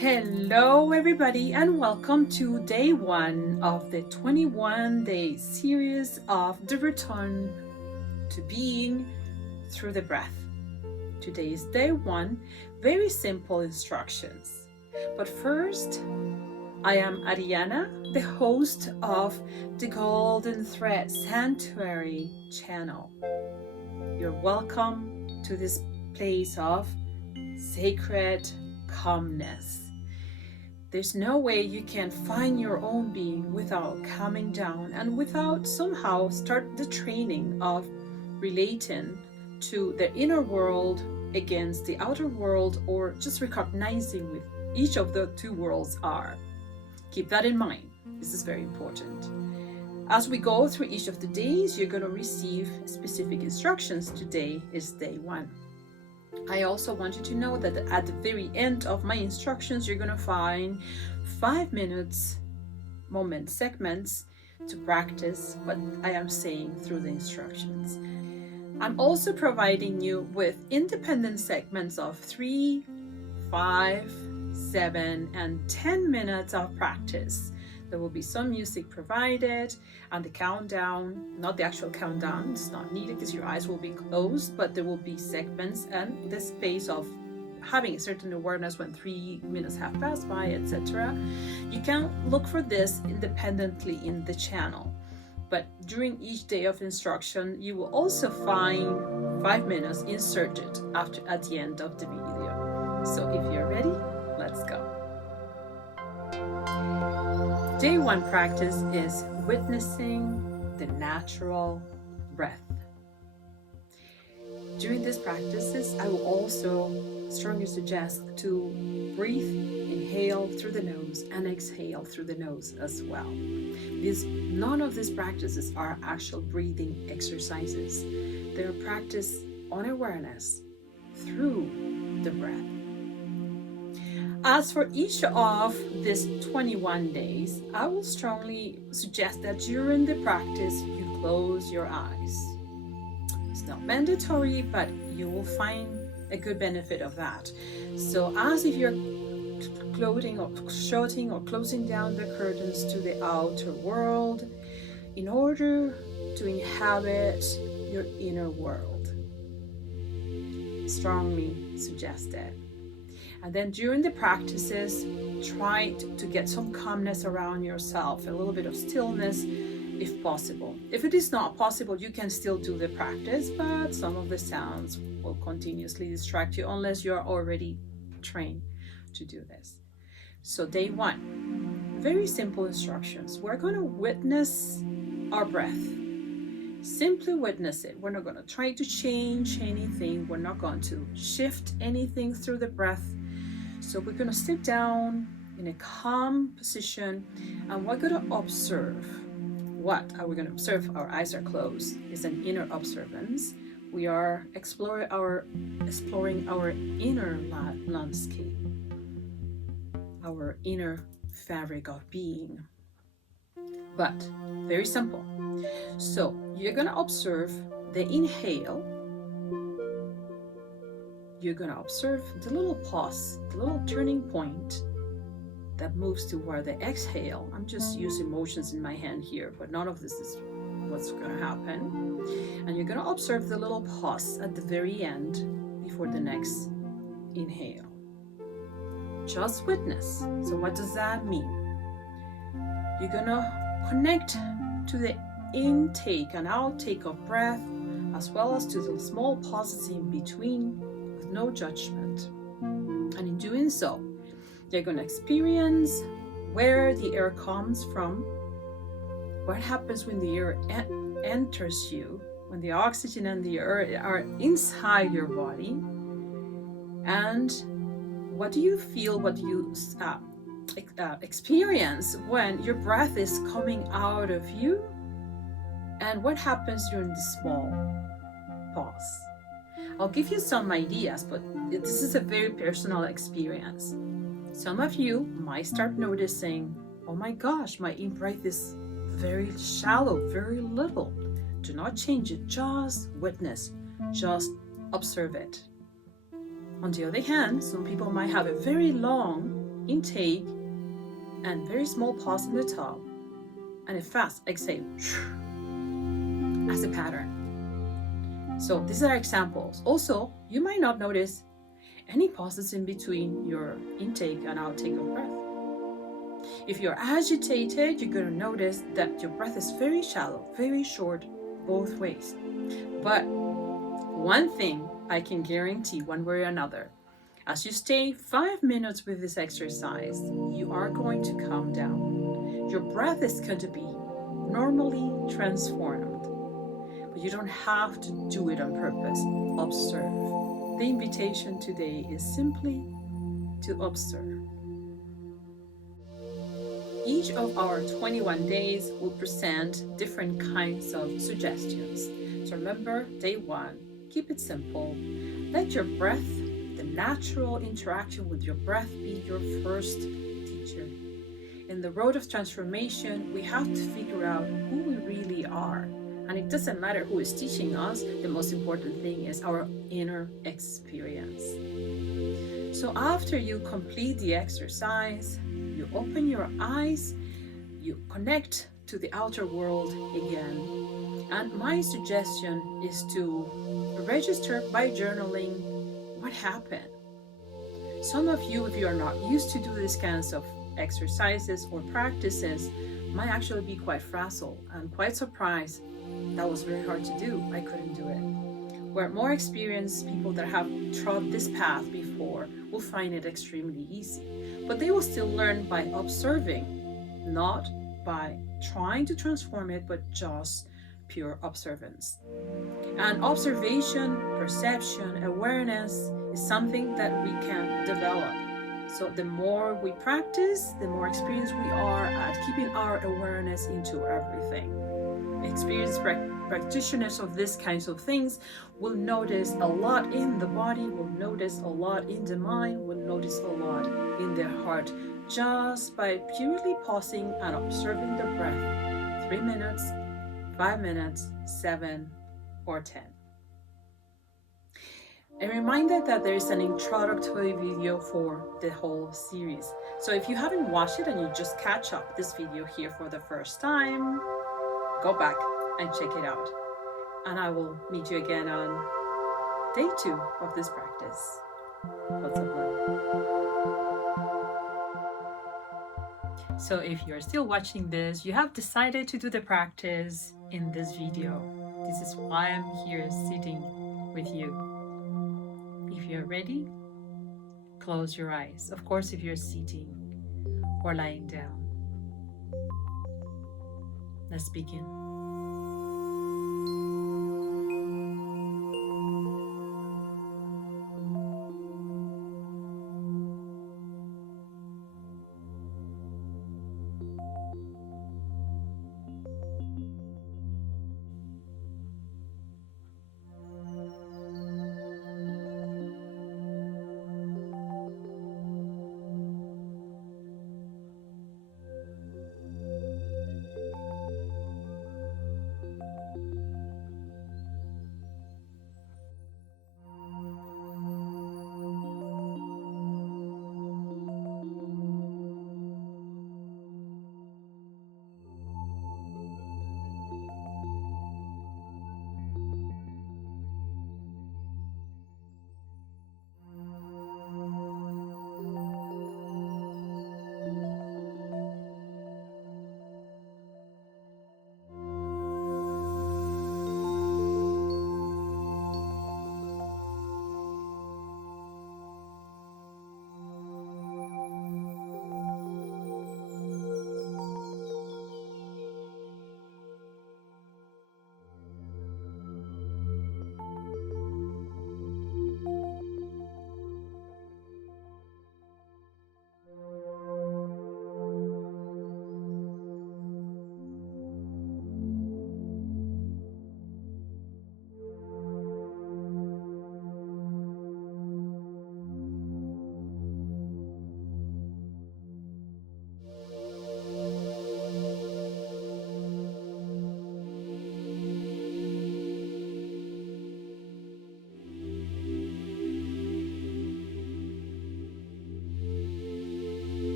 Hello, everybody, and welcome to day one of the 21-day series of the return to being through the breath. Today is day one, very simple instructions. But first, I am Ariana, the host of the Golden Thread Sanctuary channel. You're welcome to this place of sacred calmness. There's no way you can find your own being without calming down and without somehow start the training of relating to the inner world against the outer world, or just recognizing with each of the two worlds are. Keep that in mind. This is very important. As we go through each of the days, you're going to receive specific instructions. Today is day one. I also want you to know that at the very end of my instructions, you're going to find 5 minutes moment segments to practice what I am saying through the instructions. I'm also providing you with independent segments of 3, 5, 7, and 10 minutes of practice. There will be some music provided and the countdown, not the actual countdown, it's not needed because your eyes will be closed, but there will be segments and the space of having a certain awareness when 3 minutes have passed by, etc. You can look for this independently in the channel. But during each day of instruction, you will also find 5 minutes inserted at the end of the video. So if you're ready, let's go. Day one practice is witnessing the natural breath. During these practices, I will also strongly suggest to breathe, inhale through the nose and exhale through the nose as well. None of these practices are actual breathing exercises. They are practice on awareness through the breath. As for each of these 21 days, I will strongly suggest that during the practice you close your eyes. It's not mandatory, but you will find a good benefit of that. So as if you're closing or closing down the curtains to the outer world in order to inhabit your inner world. Strongly suggested. And then during the practices, try to get some calmness around yourself, a little bit of stillness if possible. If it is not possible, you can still do the practice, but some of the sounds will continuously distract you unless you're already trained to do this. So day one, very simple instructions. We're going to witness our breath. Simply witness it. We're not going to try to change anything. We're not going to shift anything through the breath. So we're going to sit down in a calm position and we're going to observe. What are we going to observe? Our eyes are closed. It's an inner observance. We are exploring our inner landscape, our inner fabric of being. But very simple. So you're going to observe the inhale. You're going to observe the little pause, the little turning point that moves toward the exhale. I'm just using motions in my hand here, but none of this is what's going to happen. And you're going to observe the little pause at the very end before the next inhale. Just witness. So what does that mean? You're going to connect to the intake and outtake of breath, as well as to the small pauses in between, with no judgment. And in doing so, you're going to experience where the air comes from, what happens when the air enters you, when the oxygen and the air are inside your body, and what do you feel, what do you experience when your breath is coming out of you, and what happens during the small pause. I'll give you some ideas, but this is a very personal experience. Some of you might start noticing, oh my gosh, my in-breath is very shallow, very little. Do not change it, just witness, just observe it. On the other hand, some people might have a very long intake and very small pause in the top, and a fast exhale as a pattern. So these are examples. Also, you might not notice any pauses in between your intake and outtake of breath. If you're agitated, you're going to notice that your breath is very shallow, very short, both ways. But one thing I can guarantee, one way or another, as you stay 5 minutes with this exercise, you are going to calm down. Your breath is going to be normally transformed, but you don't have to do it on purpose. Observe. The invitation today is simply to observe. Each of our 21 days will present different kinds of suggestions. So remember, day 1, keep it simple. Let your breath, the natural interaction with your breath, be your first teacher. In the road of transformation, we have to figure out who we really are. And it doesn't matter who is teaching us, the most important thing is our inner experience. So after you complete the exercise, you open your eyes, you connect to the outer world again. And my suggestion is to register by journaling what happened. Some of you, if you are not used to do these kinds of exercises or practices, might actually be quite frazzled and quite surprised. That was very hard to do. I couldn't do it. Where more experienced people that have trod this path before will find it extremely easy. But they will still learn by observing, not by trying to transform it, but just pure observance. And observation, perception, awareness is something that we can develop. So the more we practice, the more experienced we are at keeping our awareness into everything. Experienced practitioners of these kinds of things will notice a lot in the body, will notice a lot in the mind, will notice a lot in their heart, just by purely pausing and observing the breath. 3 minutes, 5 minutes, 7, or 10. A reminder that there is an introductory video for the whole series. So if you haven't watched it and you just catch up this video here for the first time, go back and check it out. And I will meet you again on day 2 of this practice. Lots of love. So if you're still watching this, you have decided to do the practice in this video. This is why I'm here sitting with you. If you're ready, close your eyes. Of course, if you're sitting or lying down. Let's begin.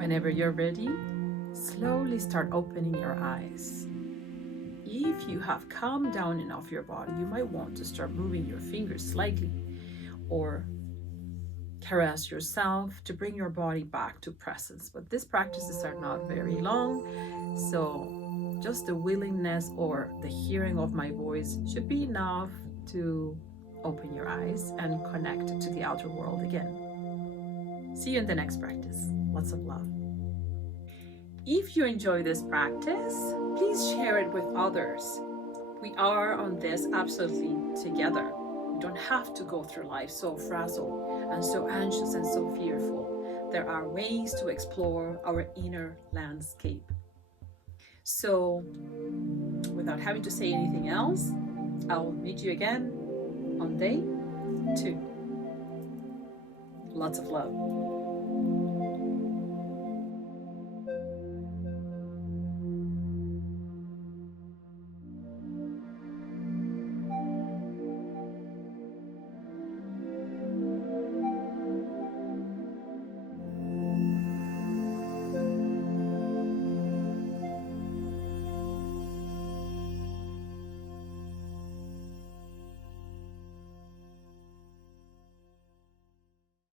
Whenever you're ready, slowly start opening your eyes. If you have calmed down enough your body, you might want to start moving your fingers slightly or caress yourself to bring your body back to presence. But these practices are not very long, so just the willingness or the hearing of my voice should be enough to open your eyes and connect to the outer world again. See you in the next practice. Lots of love. If you enjoy this practice, please share it with others. We are on this absolutely together. We don't have to go through life so frazzled and so anxious and so fearful. There are ways to explore our inner landscape. So, without having to say anything else, I'll meet you again on day 2. Lots of love.